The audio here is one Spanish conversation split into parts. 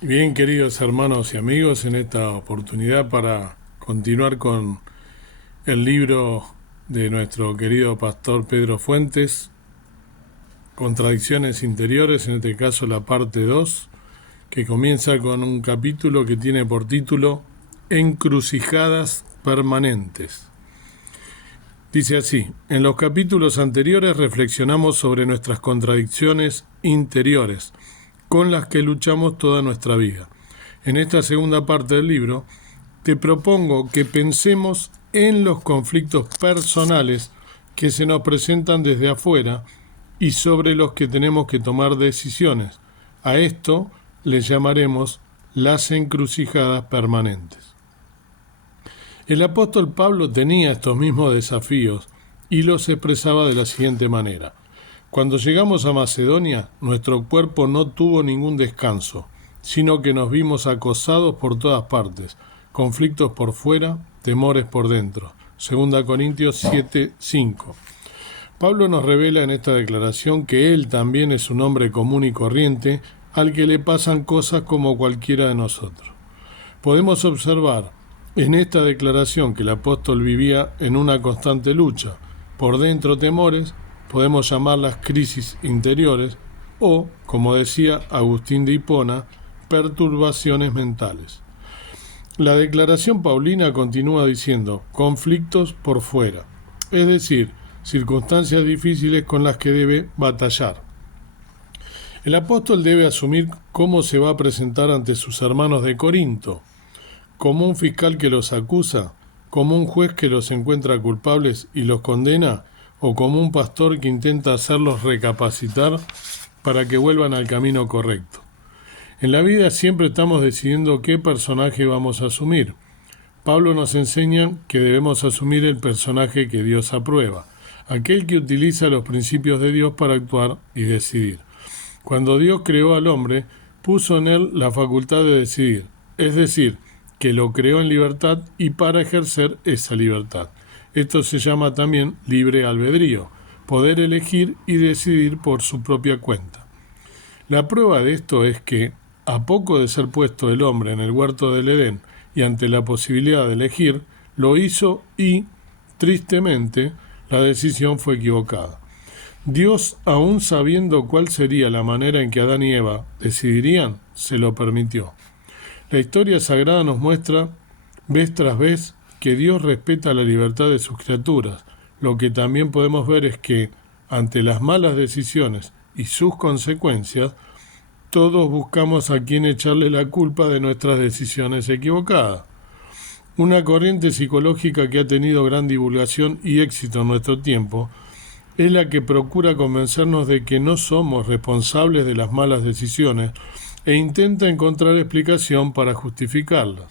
Bien, queridos hermanos y amigos, en esta oportunidad para continuar con el libro de nuestro querido pastor Pedro Fuentes, Contradicciones Interiores, en este caso la parte 2, que comienza con un capítulo que tiene por título Encrucijadas Permanentes. Dice así: en los capítulos anteriores reflexionamos sobre nuestras contradicciones interiores, con las que luchamos toda nuestra vida. En esta segunda parte del libro, te propongo que pensemos en los conflictos personales que se nos presentan desde afuera y sobre los que tenemos que tomar decisiones. A esto le llamaremos las encrucijadas permanentes. El apóstol Pablo tenía estos mismos desafíos y los expresaba de la siguiente manera: cuando llegamos a Macedonia, nuestro cuerpo no tuvo ningún descanso, sino que nos vimos acosados por todas partes, conflictos por fuera, temores por dentro. 2 Corintios 7:5. Pablo nos revela en esta declaración que él también es un hombre común y corriente al que le pasan cosas como cualquiera de nosotros. Podemos observar en esta declaración que el apóstol vivía en una constante lucha, por dentro temores, podemos llamarlas crisis interiores o, como decía Agustín de Hipona, perturbaciones mentales. La declaración paulina continúa diciendo conflictos por fuera, es decir, circunstancias difíciles con las que debe batallar. El apóstol debe asumir cómo se va a presentar ante sus hermanos de Corinto: como un fiscal que los acusa, como un juez que los encuentra culpables y los condena, o como un pastor que intenta hacerlos recapacitar para que vuelvan al camino correcto. En la vida siempre estamos decidiendo qué personaje vamos a asumir. Pablo nos enseña que debemos asumir el personaje que Dios aprueba, aquel que utiliza los principios de Dios para actuar y decidir. Cuando Dios creó al hombre, puso en él la facultad de decidir, es decir, que lo creó en libertad y para ejercer esa libertad. Esto se llama también libre albedrío, poder elegir y decidir por su propia cuenta. La prueba de esto es que, a poco de ser puesto el hombre en el huerto del Edén y ante la posibilidad de elegir, lo hizo y, tristemente, la decisión fue equivocada. Dios, aun sabiendo cuál sería la manera en que Adán y Eva decidirían, se lo permitió. La historia sagrada nos muestra, vez tras vez, que Dios respeta la libertad de sus criaturas. Lo que también podemos ver es que, ante las malas decisiones y sus consecuencias, todos buscamos a quien echarle la culpa de nuestras decisiones equivocadas. Una corriente psicológica que ha tenido gran divulgación y éxito en nuestro tiempo es la que procura convencernos de que no somos responsables de las malas decisiones e intenta encontrar explicación para justificarlas.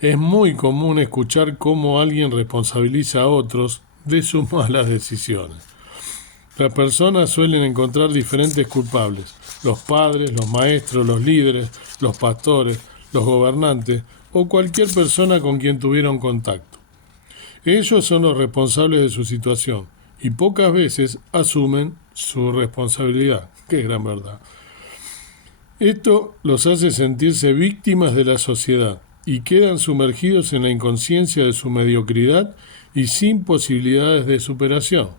Es muy común escuchar cómo alguien responsabiliza a otros de sus malas decisiones. Las personas suelen encontrar diferentes culpables: los padres, los maestros, los líderes, los pastores, los gobernantes o cualquier persona con quien tuvieron contacto. Ellos son los responsables de su situación y pocas veces asumen su responsabilidad. ¡Qué gran verdad! Esto los hace sentirse víctimas de la sociedad y quedan sumergidos en la inconsciencia de su mediocridad y sin posibilidades de superación.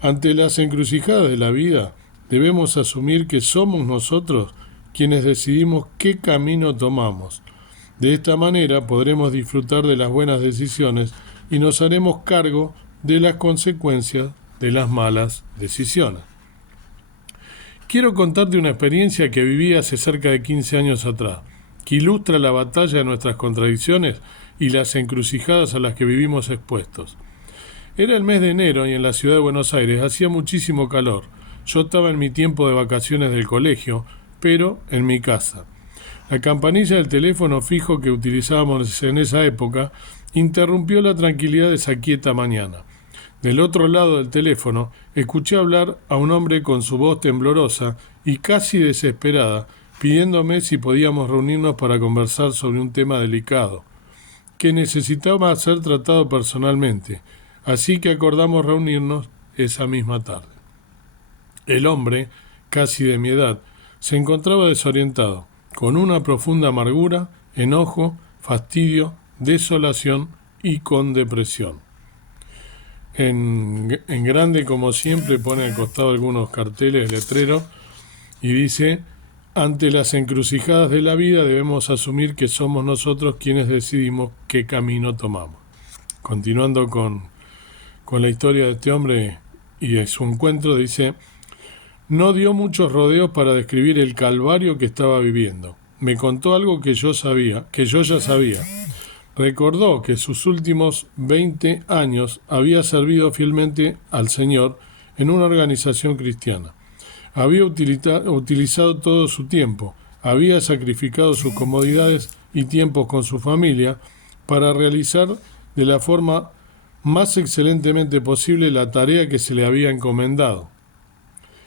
Ante las encrucijadas de la vida, debemos asumir que somos nosotros quienes decidimos qué camino tomamos. De esta manera podremos disfrutar de las buenas decisiones y nos haremos cargo de las consecuencias de las malas decisiones. Quiero contarte una experiencia que viví hace cerca de 15 años atrás, que ilustra la batalla de nuestras contradicciones y las encrucijadas a las que vivimos expuestos. Era el mes de enero y en la ciudad de Buenos Aires hacía muchísimo calor. Yo estaba en mi tiempo de vacaciones del colegio, pero en mi casa. La campanilla del teléfono fijo que utilizábamos en esa época interrumpió la tranquilidad de esa quieta mañana. Del otro lado del teléfono escuché hablar a un hombre con su voz temblorosa y casi desesperada, pidiéndome si podíamos reunirnos para conversar sobre un tema delicado, que necesitaba ser tratado personalmente, así que acordamos reunirnos esa misma tarde. El hombre, casi de mi edad, se encontraba desorientado, con una profunda amargura, enojo, fastidio, desolación y con depresión. En grande, como siempre, pone al costado algunos carteles, letreros, y dice: ante las encrucijadas de la vida debemos asumir que somos nosotros quienes decidimos qué camino tomamos. Continuando con la historia de este hombre y de su encuentro, dice: no dio muchos rodeos para describir el calvario que estaba viviendo. Me contó algo que yo ya sabía. Recordó que sus últimos 20 años había servido fielmente al Señor en una organización cristiana. Había utilizado todo su tiempo, había sacrificado sus comodidades y tiempos con su familia para realizar de la forma más excelentemente posible la tarea que se le había encomendado.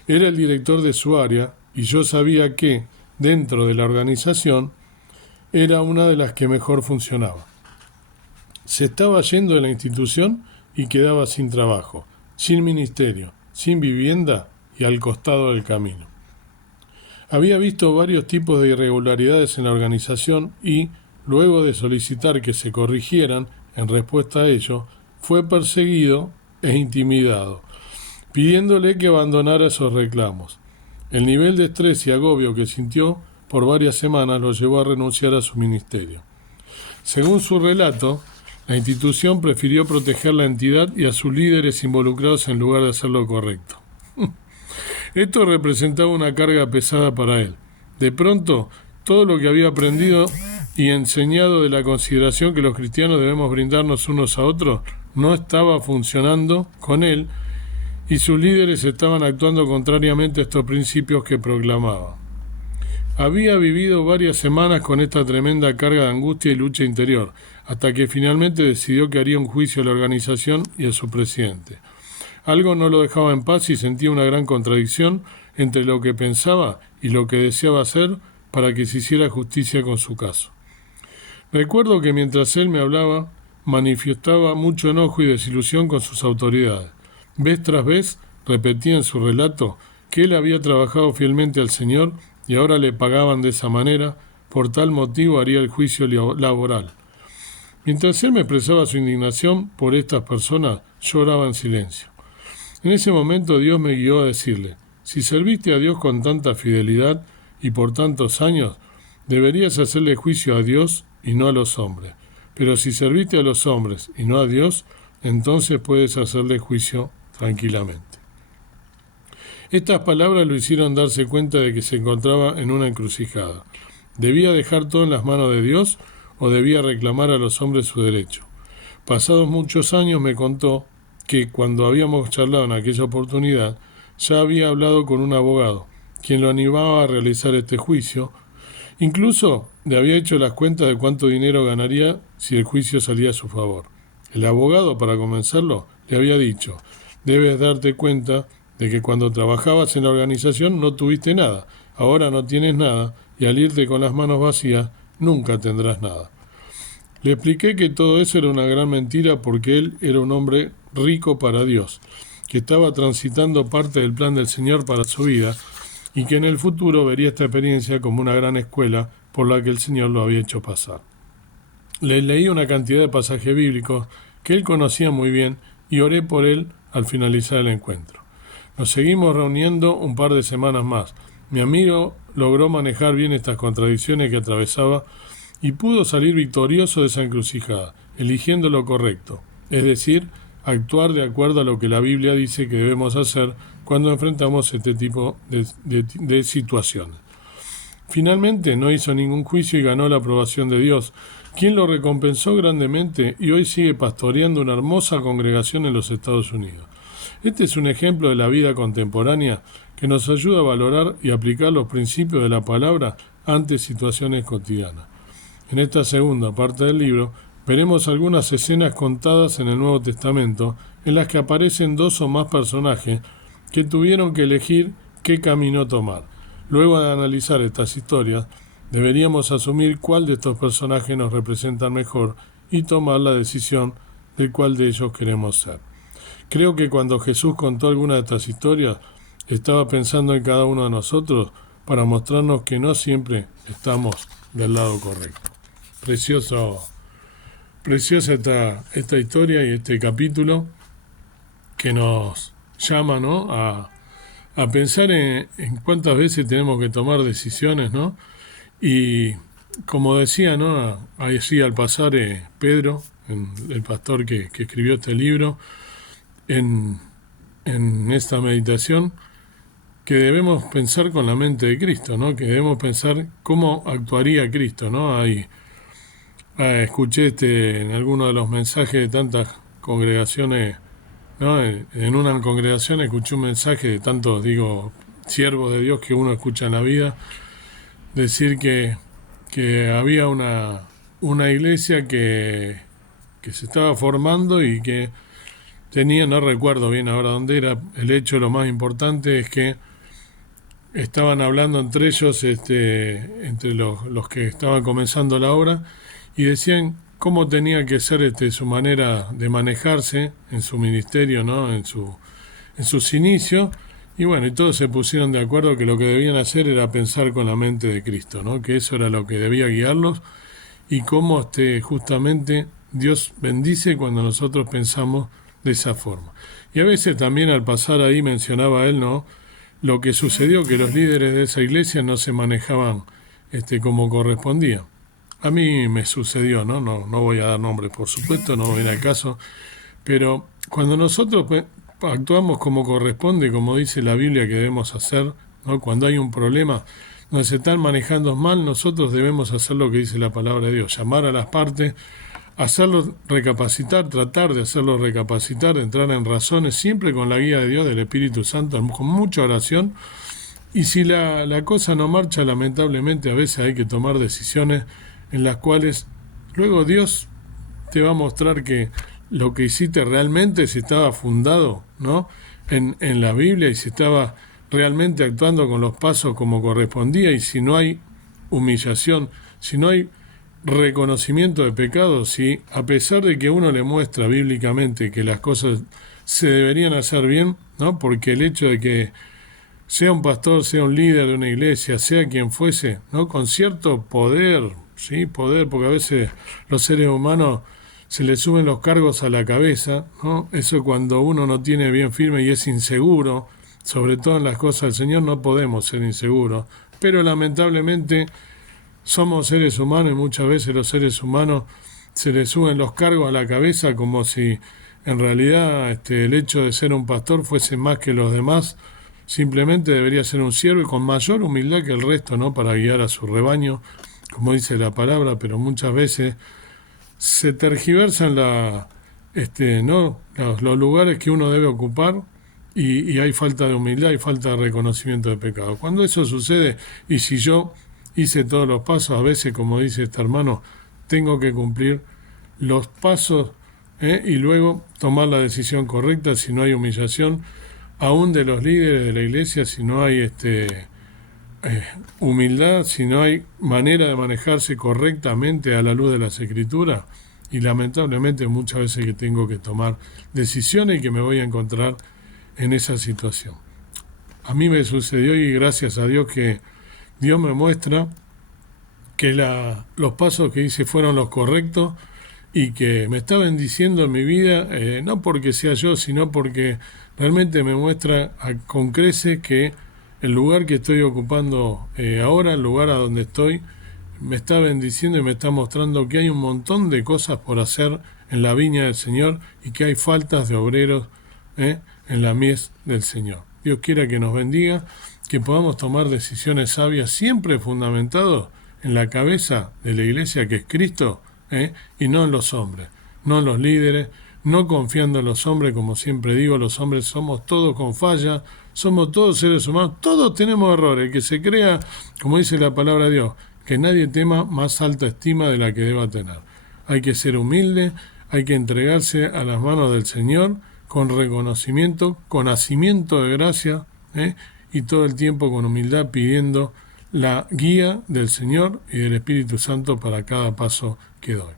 Era el director de su área y yo sabía que, dentro de la organización, era una de las que mejor funcionaba. Se estaba yendo de la institución y quedaba sin trabajo, sin ministerio, sin vivienda y al costado del camino. Había visto varios tipos de irregularidades en la organización y, luego de solicitar que se corrigieran en respuesta a ello, fue perseguido e intimidado, pidiéndole que abandonara esos reclamos. El nivel de estrés y agobio que sintió por varias semanas lo llevó a renunciar a su ministerio. Según su relato, la institución prefirió proteger la entidad y a sus líderes involucrados en lugar de hacer lo correcto. Esto representaba una carga pesada para él. De pronto, todo lo que había aprendido y enseñado de la consideración que los cristianos debemos brindarnos unos a otros no estaba funcionando con él y sus líderes estaban actuando contrariamente a estos principios que proclamaba. Había vivido varias semanas con esta tremenda carga de angustia y lucha interior, hasta que finalmente decidió que haría un juicio a la organización y a su presidente. Algo no lo dejaba en paz y sentía una gran contradicción entre lo que pensaba y lo que deseaba hacer para que se hiciera justicia con su caso. Recuerdo que mientras él me hablaba, manifestaba mucho enojo y desilusión con sus autoridades. Vez tras vez repetía en su relato que él había trabajado fielmente al Señor y ahora le pagaban de esa manera, por tal motivo haría el juicio laboral. Mientras él me expresaba su indignación por estas personas, yo oraba en silencio. En ese momento Dios me guió a decirle: si serviste a Dios con tanta fidelidad y por tantos años, deberías hacerle juicio a Dios y no a los hombres. Pero si serviste a los hombres y no a Dios, entonces puedes hacerle juicio tranquilamente. Estas palabras lo hicieron darse cuenta de que se encontraba en una encrucijada. ¿Debía dejar todo en las manos de Dios o debía reclamar a los hombres su derecho? Pasados muchos años me contó que cuando habíamos charlado en aquella oportunidad, ya había hablado con un abogado, quien lo animaba a realizar este juicio. Incluso le había hecho las cuentas de cuánto dinero ganaría si el juicio salía a su favor. El abogado, para convencerlo, le había dicho: debes darte cuenta de que cuando trabajabas en la organización no tuviste nada, ahora no tienes nada, y al irte con las manos vacías, nunca tendrás nada. Le expliqué que todo eso era una gran mentira porque él era un hombre rico para Dios, que estaba transitando parte del plan del Señor para su vida y que en el futuro vería esta experiencia como una gran escuela por la que el Señor lo había hecho pasar. Le leí una cantidad de pasajes bíblicos que él conocía muy bien y oré por él al finalizar el encuentro. Nos seguimos reuniendo un par de semanas más. Mi amigo logró manejar bien estas contradicciones que atravesaba y pudo salir victorioso de esa encrucijada, eligiendo lo correcto, es decir, actuar de acuerdo a lo que la Biblia dice que debemos hacer cuando enfrentamos este tipo de situaciones. Finalmente no hizo ningún juicio y ganó la aprobación de Dios, quien lo recompensó grandemente y hoy sigue pastoreando una hermosa congregación en los Estados Unidos. Este es un ejemplo de la vida contemporánea que nos ayuda a valorar y aplicar los principios de la palabra ante situaciones cotidianas. En esta segunda parte del libro veremos algunas escenas contadas en el Nuevo Testamento en las que aparecen 2 o más personajes que tuvieron que elegir qué camino tomar. Luego de analizar estas historias, deberíamos asumir cuál de estos personajes nos representan mejor y tomar la decisión de cuál de ellos queremos ser. Creo que cuando Jesús contó alguna de estas historias, estaba pensando en cada uno de nosotros para mostrarnos que no siempre estamos del lado correcto. Preciosa esta historia y este capítulo que nos llama, ¿no?, a pensar en cuántas veces tenemos que tomar decisiones, ¿no? Y como decía, ¿no?, así al pasar Pedro, el pastor que escribió este libro, en esta meditación, que debemos pensar con la mente de Cristo, ¿no? Que debemos pensar cómo actuaría Cristo, ¿no? Escuché en alguno de los mensajes de tantas congregaciones, ¿no? En una congregación escuché un mensaje de tantos, siervos de Dios que uno escucha en la vida, decir que había una iglesia que se estaba formando y que tenía, no recuerdo bien ahora dónde era, el hecho lo más importante es que estaban hablando entre ellos, entre los que estaban comenzando la obra, y decían cómo tenía que ser su manera de manejarse en su ministerio, ¿no?, en sus inicios, y bueno, y todos se pusieron de acuerdo que lo que debían hacer era pensar con la mente de Cristo, ¿no?, que eso era lo que debía guiarlos, y cómo justamente Dios bendice cuando nosotros pensamos de esa forma. Y a veces también al pasar ahí mencionaba él, ¿no?, lo que sucedió, que los líderes de esa iglesia no se manejaban como correspondía. A mí me sucedió, ¿no? No voy a dar nombres, por supuesto, no viene al caso, pero cuando nosotros actuamos como corresponde, como dice la Biblia que debemos hacer, ¿no?, cuando hay un problema donde se están manejando mal, nosotros debemos hacer lo que dice la palabra de Dios, llamar a las partes, hacerlos recapacitar, tratar de hacerlos recapacitar, entrar en razones, siempre con la guía de Dios, del Espíritu Santo, con mucha oración. Y si la cosa no marcha, lamentablemente a veces hay que tomar decisiones en las cuales luego Dios te va a mostrar que lo que hiciste realmente, si estaba fundado, ¿no?, en la Biblia, y si estaba realmente actuando con los pasos como correspondía, y si no hay humillación, si no hay reconocimiento de pecados, si a pesar de que uno le muestra bíblicamente que las cosas se deberían hacer bien, ¿no?, porque el hecho de que sea un pastor, sea un líder de una iglesia, sea quien fuese, ¿no?, con cierto poder, ¿sí?, poder, porque a veces los seres humanos se les suben los cargos a la cabeza, ¿no? Eso cuando uno no tiene bien firme y es inseguro, sobre todo en las cosas del Señor, no podemos ser inseguros, pero lamentablemente somos seres humanos y muchas veces los seres humanos se les suben los cargos a la cabeza como si en realidad el hecho de ser un pastor fuese más que los demás. Simplemente debería ser un siervo y con mayor humildad que el resto, ¿no?, para guiar a su rebaño, como dice la palabra, pero muchas veces se tergiversan ¿no?, los lugares que uno debe ocupar y hay falta de humildad y falta de reconocimiento de pecado. Cuando eso sucede, y si yo hice todos los pasos, a veces, como dice este hermano, tengo que cumplir los pasos y luego tomar la decisión correcta si no hay humillación, aún de los líderes de la iglesia, si no hay humildad, si no hay manera de manejarse correctamente a la luz de las Escrituras, y lamentablemente muchas veces que tengo que tomar decisiones y que me voy a encontrar en esa situación. A mí me sucedió y gracias a Dios que Dios me muestra que los pasos que hice fueron los correctos y que me está bendiciendo en mi vida, no porque sea yo, sino porque realmente me muestra con creces que el lugar que estoy ocupando ahora, el lugar a donde estoy, me está bendiciendo y me está mostrando que hay un montón de cosas por hacer en la viña del Señor y que hay faltas de obreros en la mies del Señor. Dios quiera que nos bendiga, que podamos tomar decisiones sabias, siempre fundamentados en la cabeza de la iglesia que es Cristo, y no en los hombres, no en los líderes, no confiando en los hombres, como siempre digo, los hombres somos todos con falla, somos todos seres humanos, todos tenemos errores, que se crea, como dice la palabra de Dios, que nadie tema más alta estima de la que deba tener. Hay que ser humilde, hay que entregarse a las manos del Señor con reconocimiento, con hacimiento de gracia, y todo el tiempo con humildad pidiendo la guía del Señor y del Espíritu Santo para cada paso que doy.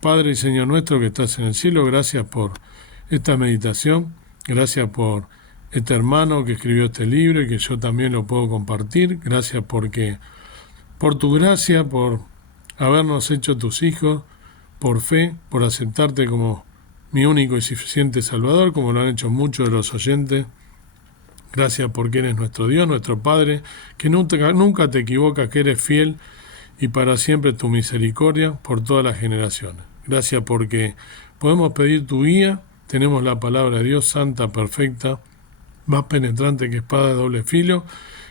Padre y Señor nuestro que estás en el cielo, gracias por esta meditación, gracias por este hermano que escribió este libro y que yo también lo puedo compartir. Gracias por tu gracia, por habernos hecho tus hijos, por fe, por aceptarte como mi único y suficiente Salvador, como lo han hecho muchos de los oyentes. Gracias porque eres nuestro Dios, nuestro Padre, que nunca te equivocas, que eres fiel y para siempre tu misericordia por todas las generaciones. Gracias porque podemos pedir tu guía, tenemos la palabra de Dios santa, perfecta, más penetrante que espada de doble filo,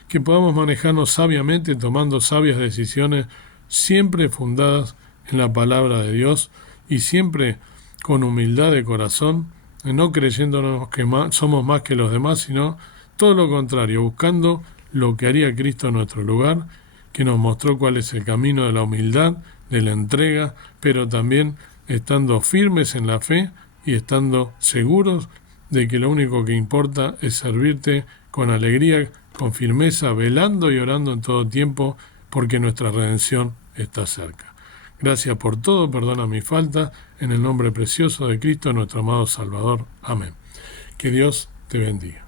que podamos manejarnos sabiamente, tomando sabias decisiones, siempre fundadas en la palabra de Dios y siempre con humildad de corazón, no creyéndonos que somos más que los demás, sino todo lo contrario, buscando lo que haría Cristo en nuestro lugar, que nos mostró cuál es el camino de la humildad, de la entrega, pero también estando firmes en la fe y estando seguros de que lo único que importa es servirte con alegría, con firmeza, velando y orando en todo tiempo, porque nuestra redención está cerca. Gracias por todo, perdona mi falta, en el nombre precioso de Cristo, nuestro amado Salvador. Amén. Que Dios te bendiga.